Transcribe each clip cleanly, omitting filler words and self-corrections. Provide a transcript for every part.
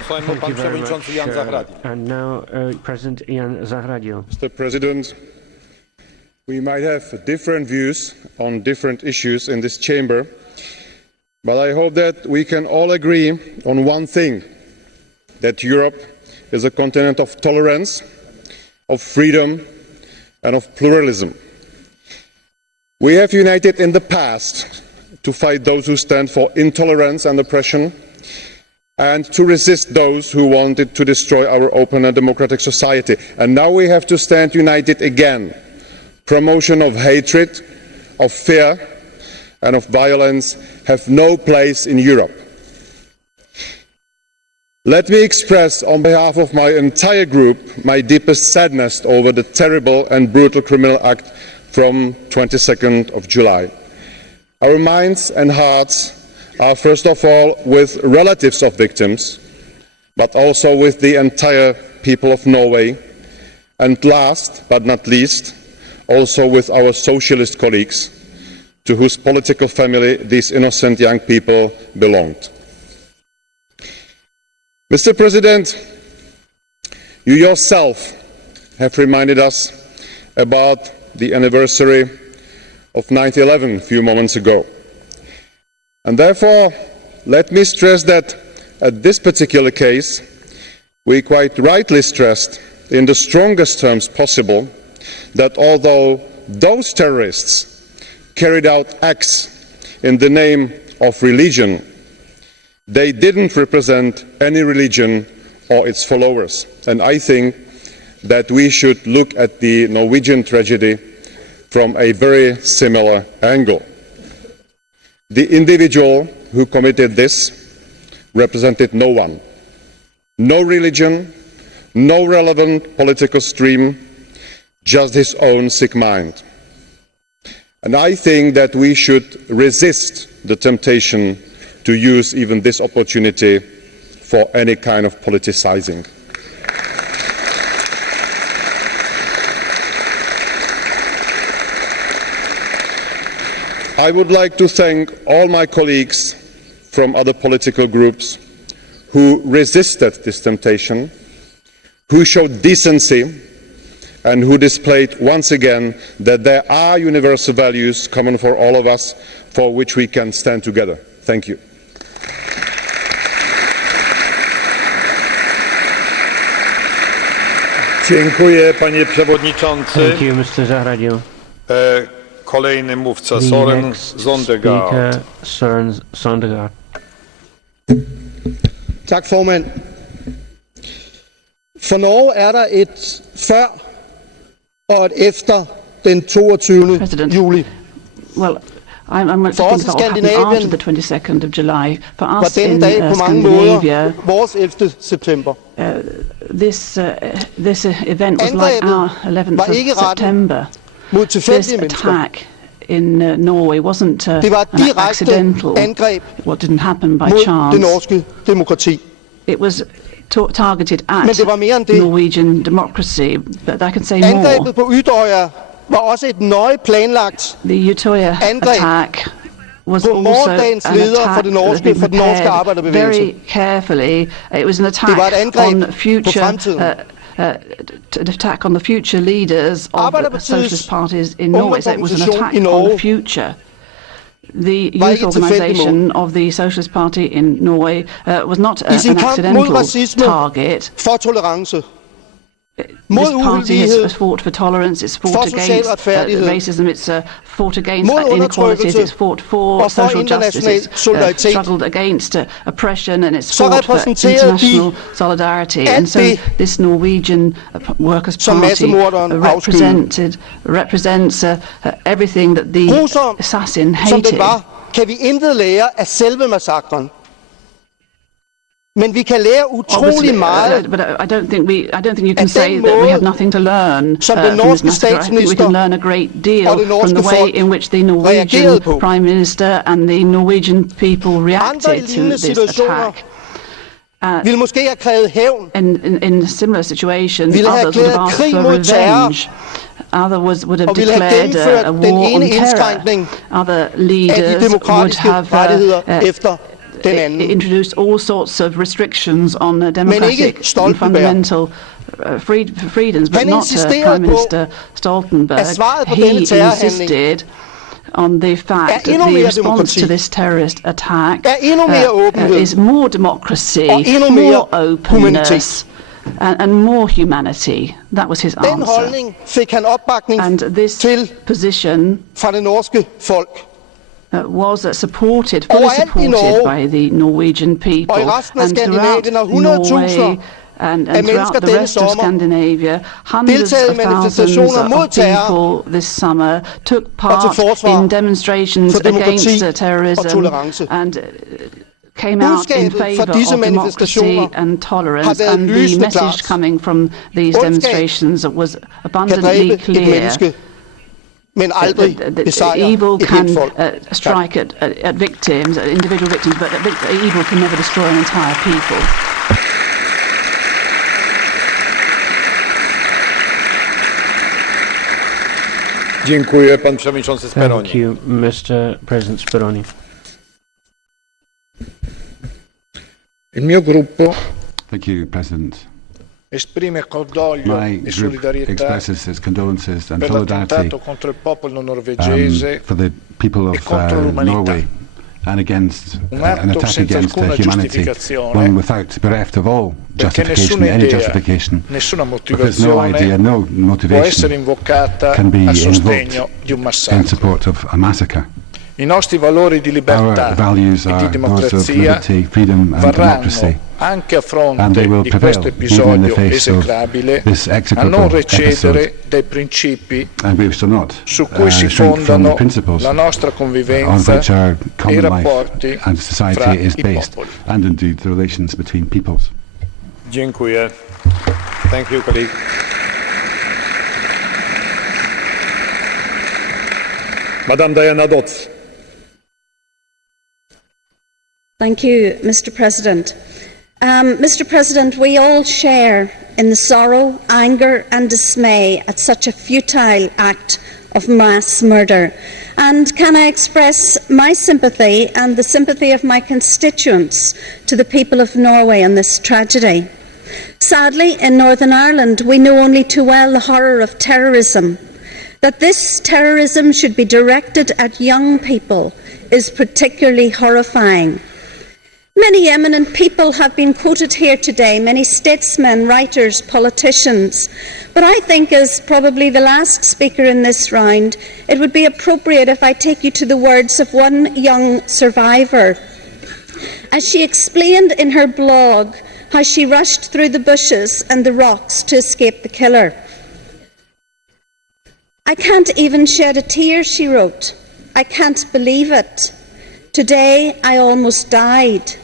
Thank you very much. And now, President Jan Zahradil. Mr. President, we might have different views on different issues in this chamber, but I hope that we can all agree on one thing, that Europe is a continent of tolerance, of freedom, and of pluralism. We have united in the past to fight those who stand for intolerance and oppression, and to resist those who wanted to destroy our open and democratic society. And now we have to stand united again. Promotion of hatred, of fear, and of violence have no place in Europe. Let me express on behalf of my entire group my deepest sadness over the terrible and brutal criminal act from 22nd of July. Our minds and hearts are first of all with relatives of victims, but also with the entire people of Norway, and last but not least, also with our socialist colleagues, to whose political family these innocent young people belonged. Mr. President, you yourself have reminded us about the anniversary of 9/11 a few moments ago. And therefore, let me stress that at this particular case, we quite rightly stressed in the strongest terms possible that although those terrorists carried out acts in the name of religion, they didn't represent any religion or its followers. And I think that we should look at the Norwegian tragedy from a very similar angle. The individual who committed this represented no one, no religion, no relevant political stream, just his own sick mind. And I think that we should resist the temptation to use even this opportunity for any kind of politicizing. I would like to thank all my colleagues from other political groups who resisted this temptation, who showed decency, and who displayed once again that there are universal values common for all of us for which we can stand together. Thank you. Dziękuję, panie przewodniczący. Thank you, Mr. Zahradil. Kolejny mówca, The Søren next Søndergaard. speaker, Søren Søndergaard. Tak, formand. For Norge er der et før og et efter den 22. President. juli. Well, I'm For os thinking i about what happened after Skandinavien the 22nd of July. For var us denne in dag på mange Scandinavia, måder vores 11. september. this event was like our 11th var of ikke rettet September. mod This tilfældige mennesker. attack in Norway wasn't Det var et an direkte accidental. angreb What didn't happen by mod det chance. norske demokrati. It was targeted Men at det var mere end det. Norwegian democracy. But I can say more. Angrebet på Utøya var også et nøje planlagt The Utøya angreb attack was på also morgendagens an ledere for attack den that norske, had been for den norske prepared arbejderbevægelse. very carefully. It was an Det var et attack angreb on på future fremtiden. an attack on the future leaders of the Arbejderpartiets socialist parties in Norway. So it was an ungdomsorganisation attack i on Norge the future. The var youth ikke et tilfældigt organisation mål. of the Socialist Party in Norway was not I sin an kamp mod accidental racisme, target. for tolerance, This mod party ulighed, has fought for tolerance, it's fought for social against retfærdighed, racism, it's fought against mod inequalities, undertrykkelse it's fought for og for social justice, international it's solidaritet. struggled against oppression, and it's Så fought for repræsenterede international de solidarity. alt And so det, this Norwegian Workers' som Party massemorderen represents everything that the Grusom, assassin som hated. den var, kan vi intet lære af selve massakren. Men vi kan lære utrolig Obviously, meget but I don't think you can af say den that we måde, have nothing to learn som den from this norske massacre. I think we statsminister can learn a great deal og det from norske the way folk in which the reagerede Norwegian på. Prime Minister and the Norwegian people Andre i reacted to lignende this situationer attack. ville måske have krævet hævn, In similar situations, ville have others would have erklæret asked krig for mod terror, revenge. Others would have og ville have declared gennemført a den war on ene terror. indskrænkning Other af de leaders would demokratiske have rettigheder efter introduced all sorts of restrictions on democratic and fundamental freedoms, but not Prime Minister Stoltenberg. He insisted on the fact that the response to this terrorist attack is more democracy, more openness, and more humanity. That was his answer. And this position was fully supported by the Norwegian people, and throughout Norway and throughout the rest of Scandinavia, hundreds of thousands of people this summer took part in demonstrations against terrorism and came out in favour of democracy and tolerance, and the message coming from these demonstrations was abundantly clear. Evil can strike at victims, at individual victims, but evil can never destroy an entire people. Dziękuję, pan przewodniczący Speroni. Thank you, Mr. President Speroni. Il mio gruppo Thank you, President. Esprime cordoglio My e group solidarietà expresses its condolences and per solidarity l'attentato contro il popolo norvegese for the people e of contro l'umanità. Norway and against Un an atto attack senza against alcuna humanity, giustificazione, one without bereft of all perché justification, nessuna any idea, justification, nessuna because no idea, motivazione no può essere motivation invocata can be a invoked sostegno di un in massacro. support of a massacre. I nostri valori di Our libertà values e di are those of democrazia liberty, freedom and democracy, varranno anche a and fronte they will di prevail questo even in the episodio face of esecrabile this a non execrable recedere episode, dai principi and we shall not su cui si shrink from the fondano principles la nostra on convivenza which our e i common rapporti life and fra society is i based, popoli. and indeed the relations between peoples. Dziękuję. Thank you, colleague. Madame Diana Dodds. Thank you, Mr. President. Mr. President, we all share in the sorrow, anger and dismay at such a futile act of mass murder. And can I express my sympathy and the sympathy of my constituents to the people of Norway in this tragedy. Sadly, in Northern Ireland, we know only too well the horror of terrorism. That this terrorism should be directed at young people is particularly horrifying. Many eminent people have been quoted here today, many statesmen, writers, politicians. But I think, as probably the last speaker in this round, it would be appropriate if I take you to the words of one young survivor. As she explained in her blog how she rushed through the bushes and the rocks to escape the killer. I can't even shed a tear, she wrote. I can't believe it. Today I almost died.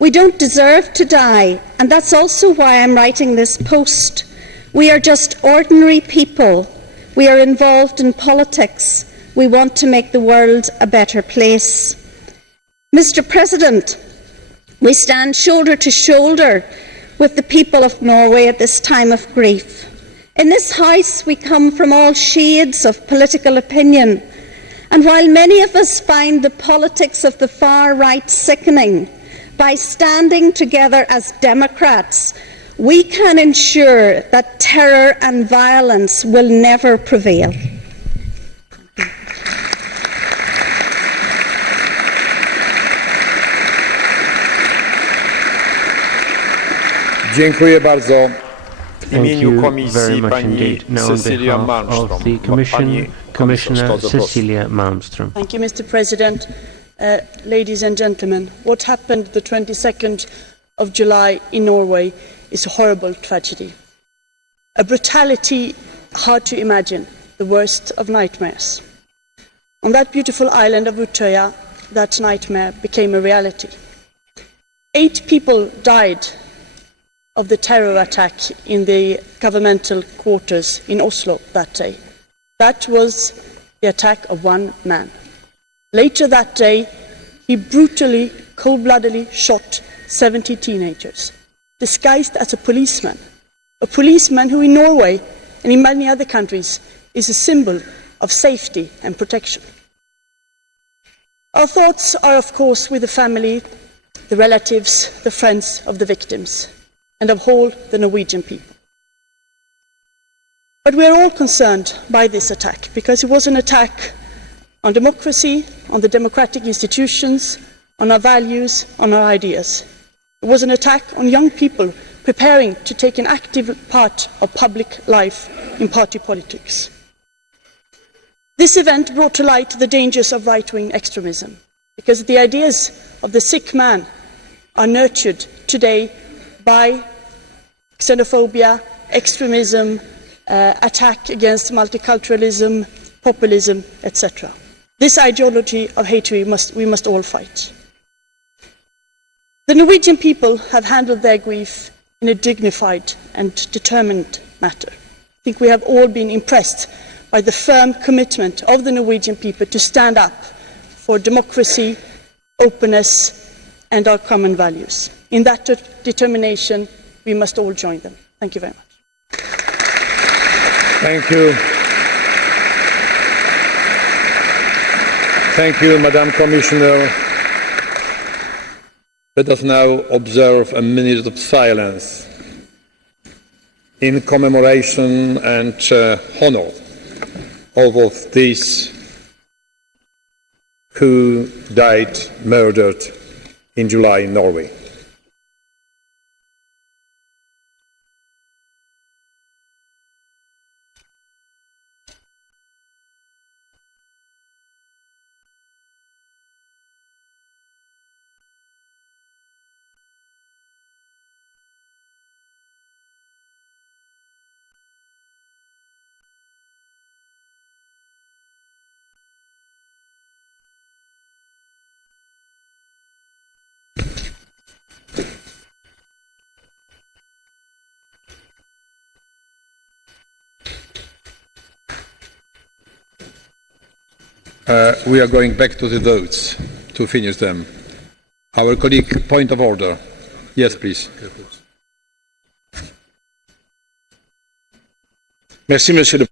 We don't deserve to die, and that's also why I'm writing this post. We are just ordinary people. We are involved in politics. We want to make the world a better place. Mr. President, we stand shoulder to shoulder with the people of Norway at this time of grief. In this House, we come from all shades of political opinion, and while many of us find the politics of the far right sickening, by standing together as democrats, we can ensure that terror and violence will never prevail. Dziękuję bardzo. W imieniu Komisji pani Cecilia of the Commission, Commissioner Cecilia Malmström. Thank you, Mr. President. Ladies and gentlemen, what happened the 22nd of July in Norway is a horrible tragedy. A brutality hard to imagine, the worst of nightmares. On that beautiful island of Utøya, that nightmare became a reality. 8 people died of the terror attack in the governmental quarters in Oslo that day. That was the attack of one man. Later that day, he brutally, cold-bloodedly shot 70 teenagers, disguised as a policeman who in Norway and in many other countries is a symbol of safety and protection. Our thoughts are, of course, with the family the relatives, the friends of the victims, and of all the Norwegian people. But we are all concerned by this attack because it was an attack on democracy, on the democratic institutions, on our values, on our ideas. It was an attack on young people preparing to take an active part of public life in party politics. This event brought to light the dangers of right-wing extremism, because the ideas of the sick man are nurtured today by xenophobia, extremism, attack against multiculturalism, populism, etc. This ideology of hatred we must all fight. The Norwegian people have handled their grief in a dignified and determined manner. I think we have all been impressed by the firm commitment of the Norwegian people to stand up for democracy, openness, and our common values. In that determination, we must all join them. Thank you very much. Thank you. Thank you, Madam Commissioner. Let us now observe a minute of silence in commemoration and honor of these who died murdered in July in Norway. We are going back to the votes to finish them. Our colleague, point of order. Yes, please. Merci, Monsieur le